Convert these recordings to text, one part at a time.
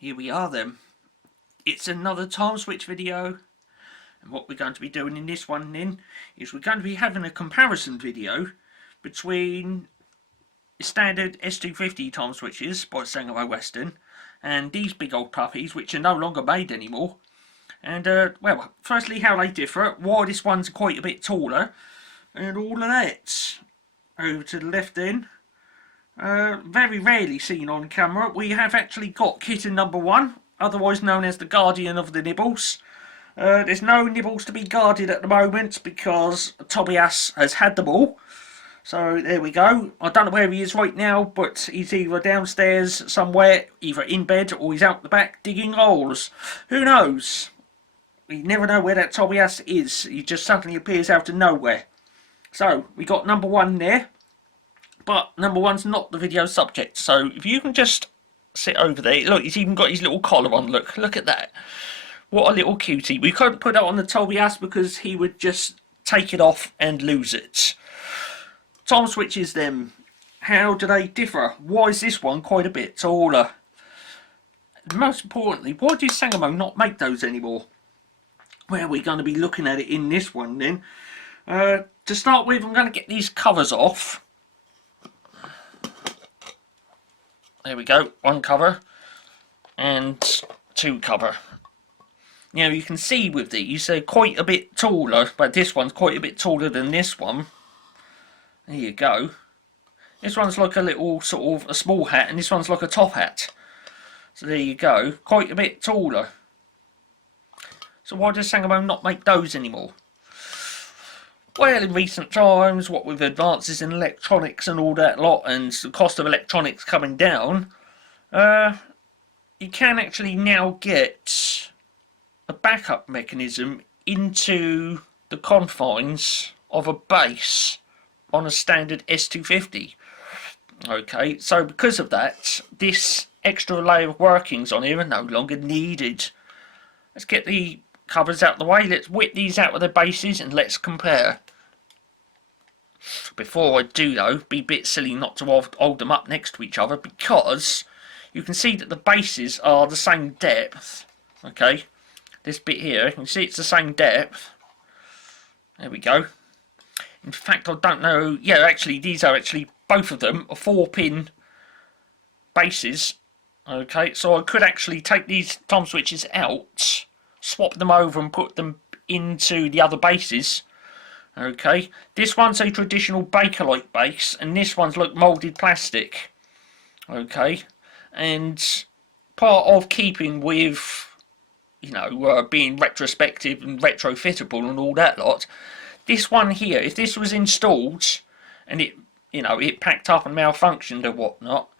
Here we are then. It's another Timeswitch video, and what we're going to be doing in this one then is we're going to be having a comparison video between standard S250 Timeswitches by Sangamo Weston and these big old puppies which are no longer made anymore. And well, firstly how they differ, why this one's quite a bit taller, and all of that. Over to the left then. Very rarely seen on camera, we have actually got kitten number 1, otherwise known as the guardian of the nibbles. There's no nibbles to be guarded at the moment because Tobias has had them all. So there we go. I don't know where he is right now, but he's either downstairs somewhere, either in bed or he's out the back digging holes. Who knows? We never know where that Tobias is. He just suddenly appears out of nowhere. So we got number 1 there. But number 1's not the video subject, so if you can just sit over there. Look, he's even got his little collar on. Look at that. What a little cutie. We couldn't put that on the Tobias because he would just take it off and lose it. Timeswitches then. How do they differ? Why is this one quite a bit taller? And most importantly, why does Sangamo not make those anymore? Well, we're going to be looking at it in this one then. To start with, I'm going to get these covers off. There we go, 1 cover and 2 cover. Now you can see with these they're quite a bit taller, but this one's quite a bit taller than this one. There you go. This one's like a little sort of a small hat and this one's like a top hat. So there you go, quite a bit taller. So why does Sangamo not make those anymore? Well, in recent times, what with advances in electronics and all that lot, and the cost of electronics coming down, you can actually now get a backup mechanism into the confines of a base on a standard S250. Okay, so because of that, this extra layer of workings on here are no longer needed. Let's get the covers out of the way. Let's whip these out of their bases and let's compare. Before I do though, be a bit silly not to hold them up next to each other because you can see that the bases are the same depth. Okay, this bit here, you can see it's the same depth. There we go. In fact, I don't know, yeah, actually these are actually, both of them are 4-pin bases. Okay, so I could actually take these Timeswitches out, swap them over and put them into the other bases. Okay, this one's a traditional Bakelite base and this one's like moulded plastic. Okay, and part of keeping with, you know, being retrospective and retro-fittable and all that lot, this one here, if this was installed and it, you know, it packed up and malfunctioned or whatnot,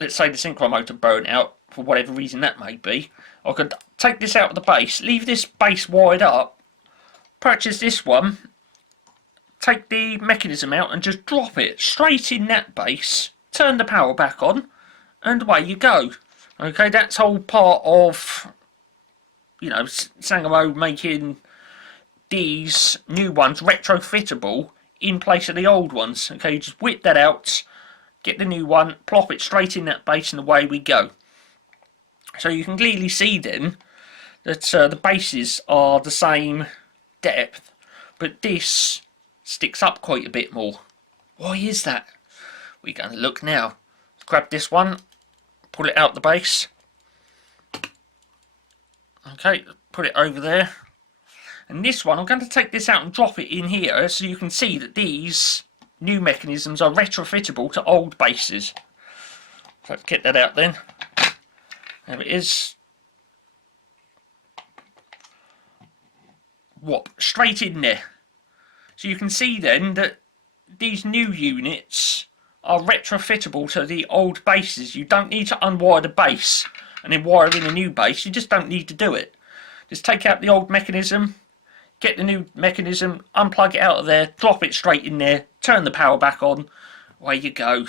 let's say the synchro motor burnt out for whatever reason that may be, I could take this out of the base, leave this base wired up, purchase this one, take the mechanism out and just drop it straight in that base, turn the power back on, and away you go. Okay, that's all part of, you know, Sangamo making these new ones retro-fittable in place of the old ones. Okay, you just whip that out, get the new one, plop it straight in that base and away we go. So you can clearly see then that the bases are the same depth, but this sticks up quite a bit more. Why is that? We're going to look now. Grab this one, pull it out the base. Okay, put it over there. And this one, I'm going to take this out and drop it in here so you can see that these new mechanisms are retrofittable to old bases. So let's get that out then. There it is. Whop, straight in there. So you can see then that these new units are retrofittable to the old bases. You don't need to unwire the base and then wire in a new base. You just don't need to do it. Just take out the old mechanism, get the new mechanism, unplug it out of there, drop it straight in there, turn the power back on, away you go.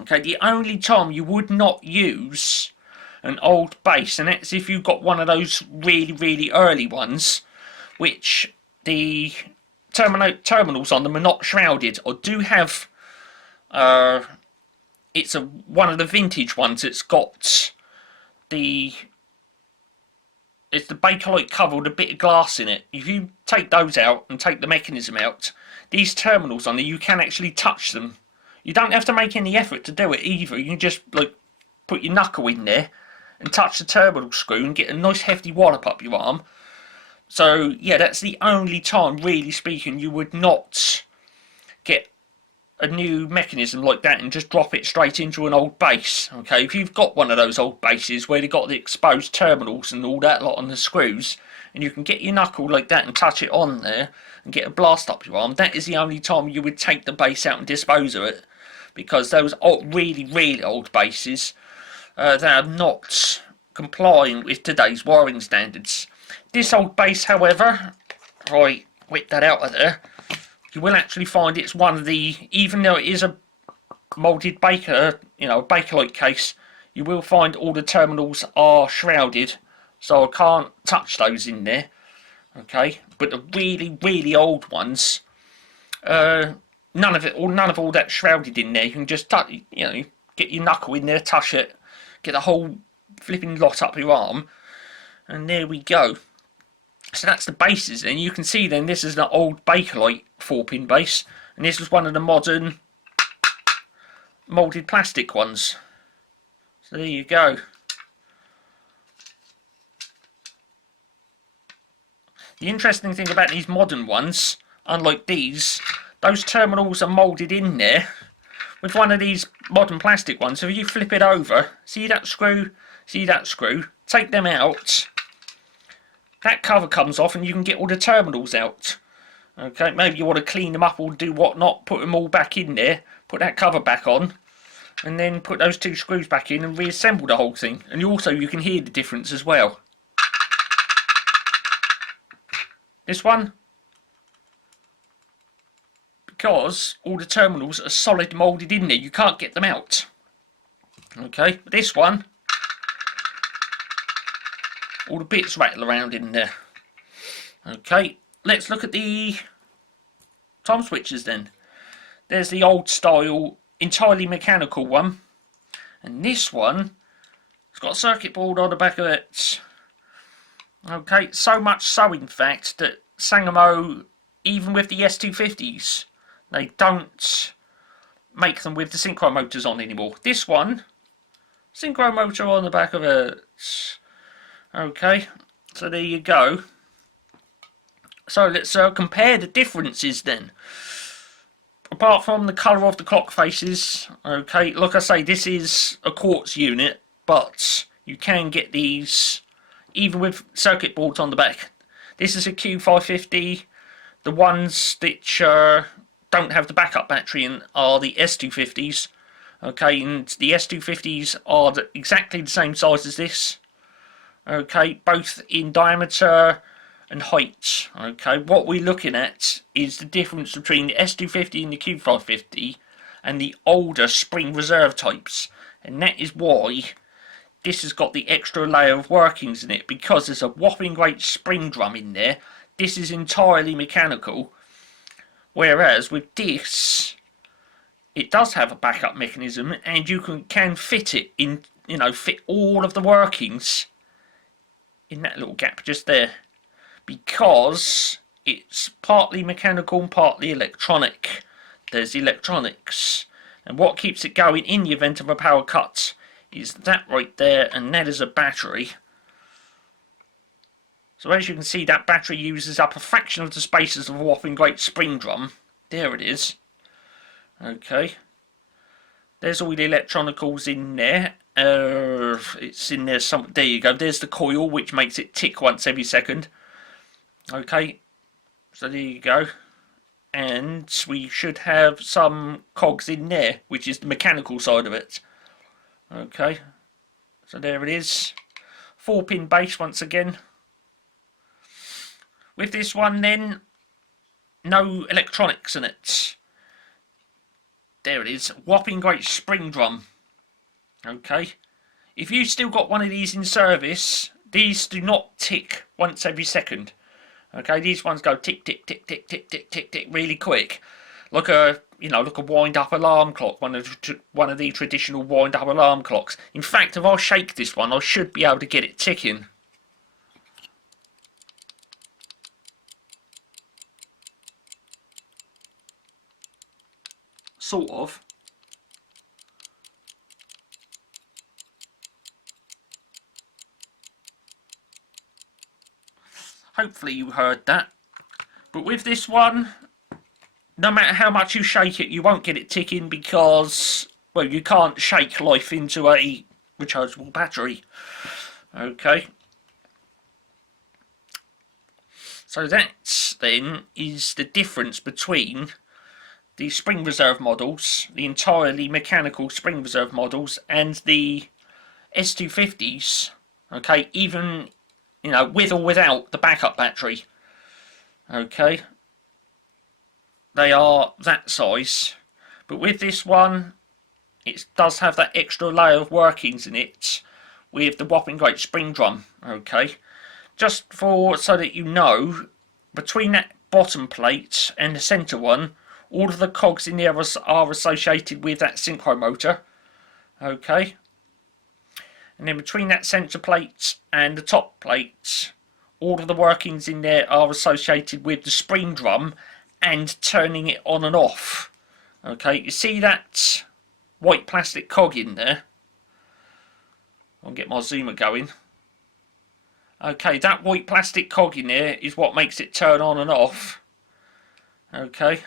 Okay, the only time you would not use an old base, and that's if you've got one of those really early ones, which the terminals on them are not shrouded, or do have it's one of the vintage ones that's got the Bakelite cover with a bit of glass in it. If you take those out and take the mechanism out, these terminals on there, you can actually touch them. You don't have to make any effort to do it either. You can just like put your knuckle in there and touch the terminal screw and get a nice hefty wallop up your arm. So yeah, that's the only time, really speaking, you would not get a new mechanism like that and just drop it straight into an old base. Okay, if you've got one of those old bases where they've got the exposed terminals and all that lot on the screws, and you can get your knuckle like that and touch it on there and get a blast up your arm, that is the only time you would take the base out and dispose of it, because those old, really old bases, they are not complying with today's wiring standards. This old base, however, if I whip that out of there, you will actually find it's one of the, even though it is a moulded Baker, Bakelite case, you will find all the terminals are shrouded, so I can't touch those in there. Okay, but the really old ones, none of all that shrouded in there. You can just touch, get your knuckle in there, touch it, get the whole flipping lot up your arm, and there we go. So that's the bases, and you can see then this is an old Bakelite 4-pin base, and this was one of the modern moulded plastic ones. So there you go. The interesting thing about these modern ones, unlike these, those terminals are moulded in there. With one of these modern plastic ones, so if you flip it over, see that screw, take them out, that cover comes off and you can get all the terminals out. Okay, maybe you want to clean them up or do whatnot, put them all back in there, put that cover back on, and then put those two screws back in and reassemble the whole thing. And you can hear the difference as well. This one, because all the terminals are solid moulded in there, you can't get them out. Okay, this one, all the bits rattle around in there. Okay, let's look at the time switches then. There's the old style, entirely mechanical one, and this one, it's got a circuit board on the back of it. Okay, so much so in fact that Sangamo, even with the S250s, they don't make them with the synchro motors on anymore. This one, synchro motor on the back of it. Okay, so there you go. So let's compare the differences then. Apart from the colour of the clock faces, okay, like I say, this is a quartz unit, but you can get these even with circuit boards on the back. This is a Q550. The ones that don't have the backup battery in are the S250s. Okay, and the S250s are exactly the same size as this. Okay, both in diameter and height. Okay, what we're looking at is the difference between the S250 and the Q550 and the older spring reserve types, and that is why this has got the extra layer of workings in it, because there's a whopping great spring drum in there. This is entirely mechanical, whereas with this, it does have a backup mechanism, and you can fit it in, fit all of the workings in that little gap just there, because it's partly mechanical and partly electronic. There's the electronics, and what keeps it going in the event of a power cut is that right there, and that is a battery. So as you can see, that battery uses up a fraction of the spaces of a whopping great spring drum. There it is. Okay, there's all the electronicals in there. It's in there some. There you go. There's the coil, which makes it tick once every second. Okay, so there you go. And we should have some cogs in there, which is the mechanical side of it. Okay, so there it is. 4-pin base once again. With this one then, no electronics in it. There it is. Whopping great spring drum. Okay, if you've still got one of these in service, these do not tick once every second. Okay, these ones go tick, tick, tick, tick, tick, tick, tick, tick, really quick. Like a, you know, like a wind-up alarm clock, one of the traditional wind-up alarm clocks. In fact, if I shake this one, I should be able to get it ticking. Sort of. Hopefully you heard that. But with this one, no matter how much you shake it, you won't get it ticking because, well, you can't shake life into a rechargeable battery. Okay. So that then is the difference between the spring reserve models, the entirely mechanical spring reserve models, and the S250s. Okay, even, you know, with or without the backup battery. Okay. They are that size, but with this one, it does have that extra layer of workings in it with the whopping great spring drum. Okay, just for so that you know, between that bottom plate and the centre one, all of the cogs in there are associated with that synchro motor. Okay, and then between that centre plate and the top plate, all of the workings in there are associated with the spring drum and turning it on and off. Okay, you see that white plastic cog in there? I'll get my zoomer going. Okay, that white plastic cog in there is what makes it turn on and off. Okay.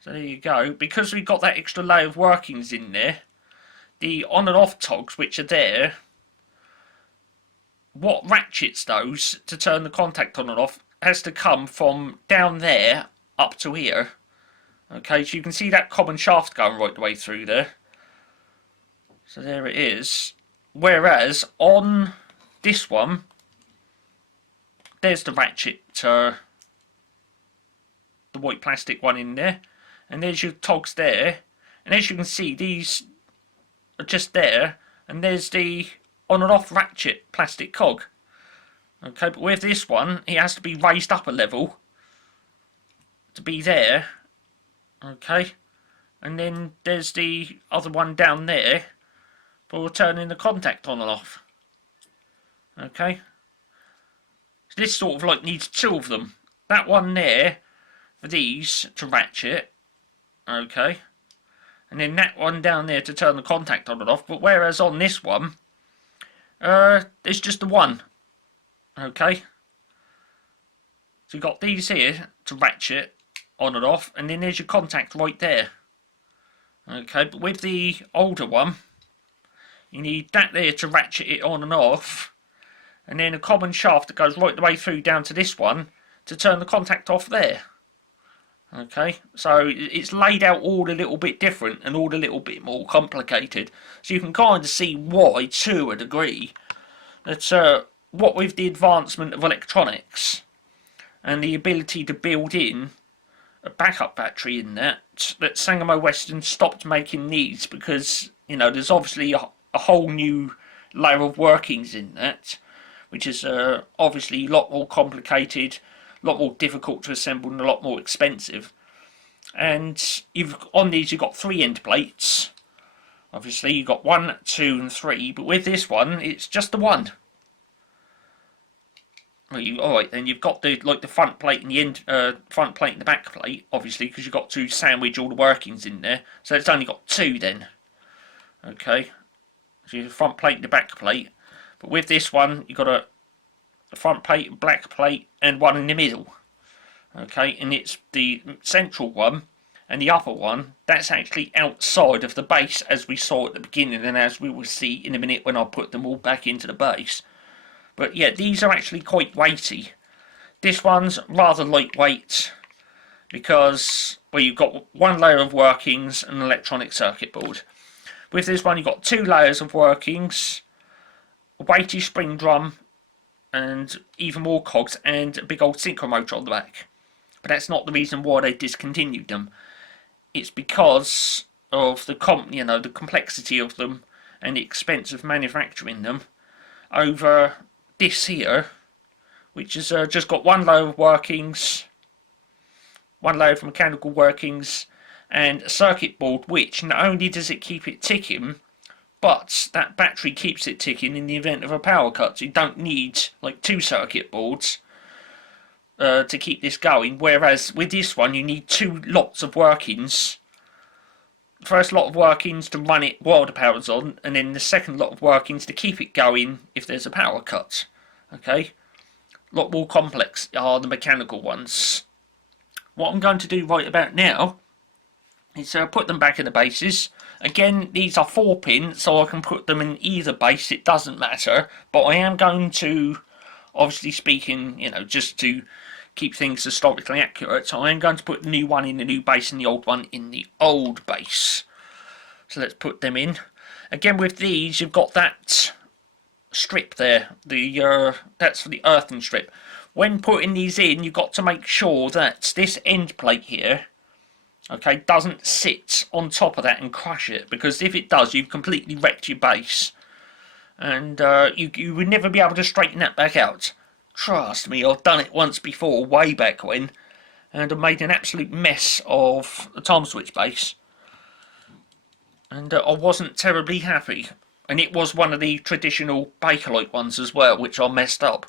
So there you go. Because we've got that extra layer of workings in there, the on and off togs which are there, what ratchets those to turn the contact on and off has to come from down there up to here. Okay, so you can see that common shaft going right the way through there. So there it is. Whereas on this one, there's the ratchet, the white plastic one in there, and there's your togs there. And as you can see, these are just there, and there's the on and off ratchet plastic cog. Okay, but with this one, it has to be raised up a level to be there. Okay, and then there's the other one down there for turning the contact on and off. Okay, so this sort of like needs two of them. That one there for these to ratchet. Okay, and then that one down there to turn the contact on and off. But whereas on this one, there's just the one. Okay, so you've got these here to ratchet on and off, and then there's your contact right there. Okay, but with the older one, you need that there to ratchet it on and off, and then a common shaft that goes right the way through down to this one to turn the contact off there. Okay, so it's laid out all a little bit different and all a little bit more complicated. So you can kind of see why, to a degree, that what with the advancement of electronics and the ability to build in a backup battery in that Sangamo Weston stopped making these, because, you know, there's obviously a whole new layer of workings in that, which is obviously a lot more complicated, a lot more difficult to assemble, and a lot more expensive. And on these you've got 3 end plates. Obviously you've got 1, 2 and 3, but with this one it's just the one. Alright, then you've got the front plate and the end, front plate and the back plate, obviously, because you've got to sandwich all the workings in there. So it's only got 2 then. Okay, so you have the front plate and the back plate. But with this one, you've got a front plate, black plate, and one in the middle. Okay, and it's the central one and the upper one that's actually outside of the base, as we saw at the beginning, and as we will see in a minute when I put them all back into the base. But yeah, these are actually quite weighty. This one's rather lightweight because, well, you've got 1 layer of workings and an electronic circuit board. With this one, you've got 2 layers of workings, a weighty spring drum, and even more cogs, and a big old synchro motor on the back. But that's not the reason why they discontinued them. It's because of the the complexity of them and the expense of manufacturing them over this here, which has just got 1 layer of workings, one layer for mechanical workings, and a circuit board, which not only does it keep it ticking, but that battery keeps it ticking in the event of a power cut. So you don't need like 2 circuit boards to keep this going, whereas with this one you need 2 lots of workings. First lot of workings to run it while the power's on, and then the second lot of workings to keep it going if there's a power cut. Okay, a lot more complex are the mechanical ones. What I'm going to do right about now is put them back in the bases. Again, these are 4-pin, so I can put them in either base, it doesn't matter. But I am going to, obviously speaking, you know, just to keep things historically accurate, so I am going to put the new one in the new base and the old one in the old base. So let's put them in. Again, with these, you've got that strip there. That's for the earthen strip. When putting these in, you've got to make sure that this end plate here, okay, doesn't sit on top of that and crush it, because if it does, you've completely wrecked your base, and you would never be able to straighten that back out. Trust me, I've done it once before, way back when, and I made an absolute mess of the Timeswitch base, and I wasn't terribly happy. And it was one of the traditional Bakelite ones as well, which I messed up.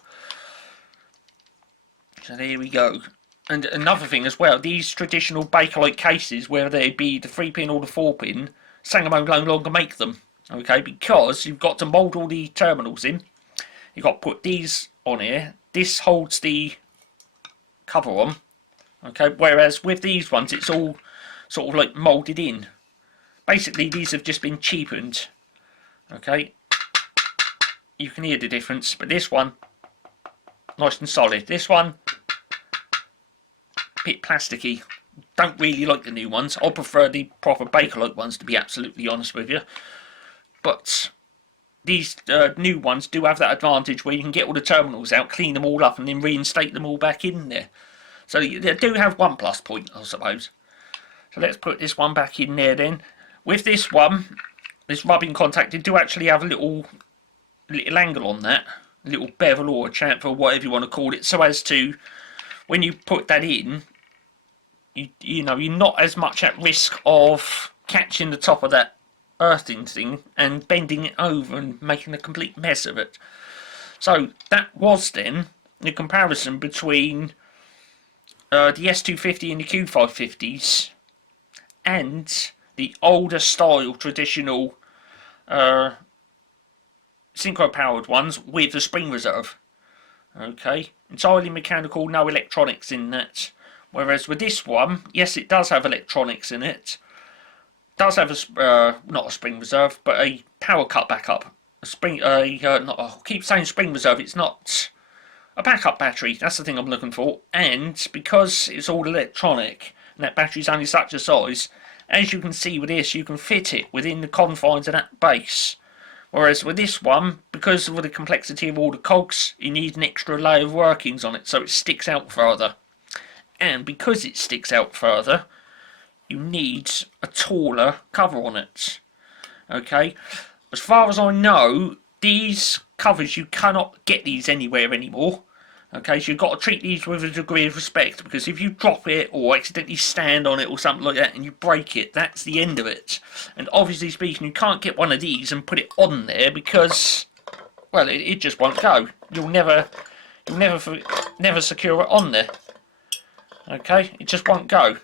So there we go. And another thing as well, these traditional Bakelite cases, whether they be the 3-pin or the 4-pin, Sangamo no longer make them. Okay, because you've got to mould all the terminals in. You've got to put these on here. This holds the cover on. Okay, whereas with these ones, it's all sort of like moulded in. Basically, these have just been cheapened. Okay, you can hear the difference, but this one, nice and solid. This one, bit plasticky. Don't really like the new ones. I prefer the proper Bakelite ones, to be absolutely honest with you. But these new ones do have that advantage where you can get all the terminals out, clean them all up, and then reinstate them all back in there. So they do have one plus point, I suppose. So let's put this one back in there then. With this one, this rubbing contact, they do actually have a little angle on that, a little bevel or a chamfer, or whatever you want to call it, so as to, when you put that in, you know, you're not as much at risk of catching the top of that earthing thing and bending it over and making a complete mess of it. So that was then the comparison between the S250 and the Q550s and the older style traditional synchro powered ones with a spring reserve. Okay, entirely mechanical, no electronics in that. Whereas with this one, yes, it does have electronics in it. Does have a not a spring reserve, but a power cut backup. A spring, not, I keep saying spring reserve. It's not a backup battery. That's the thing I'm looking for. And because it's all electronic and that battery's only such a size, as you can see with this, you can fit it within the confines of that base. Whereas with this one, because of the complexity of all the cogs, you need an extra layer of workings on it, so it sticks out further. And because it sticks out further, you need a taller cover on it. Okay, as far as I know, these covers, you cannot get these anywhere anymore. Okay, so you've got to treat these with a degree of respect, because if you drop it or accidentally stand on it or something like that and you break it, that's the end of it. And obviously speaking, you can't get one of these and put it on there because, well, it just won't go. You'll never secure it on there. Okay, it just won't go.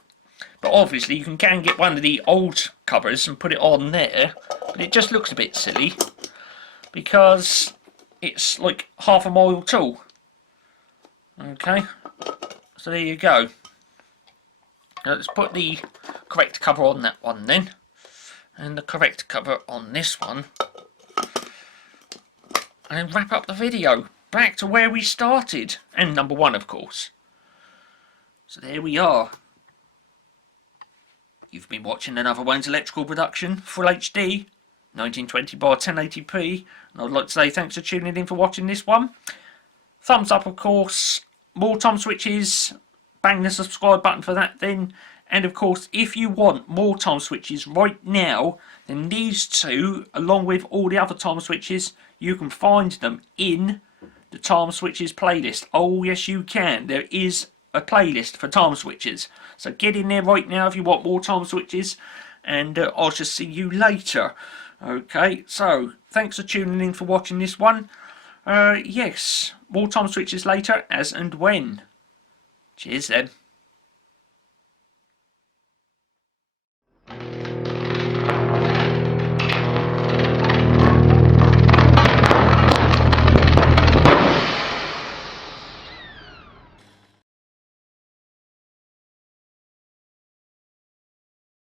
But obviously you can get one of the old covers and put it on there, but it just looks a bit silly because it's like half a mile tall. Okay, so there you go. Now let's put the correct cover on that one then, and the correct cover on this one, and then wrap up the video back to where we started, and number 1 of course. So there we are. You've been watching another Wayne's Electrical production, full HD, 1920 by 1080p, and I'd like to say thanks for tuning in for watching this one. Thumbs up of course, more Timeswitches, bang the subscribe button for that then, and of course if you want more Timeswitches right now, then these two, along with all the other Timeswitches, you can find them in the Timeswitches playlist. Oh yes you can, there is a playlist for time switches. So get in there right now if you want more time switches, and I'll just see you later. Okay, so thanks for tuning in for watching this one. Yes, more time switches later, as and when. Cheers then.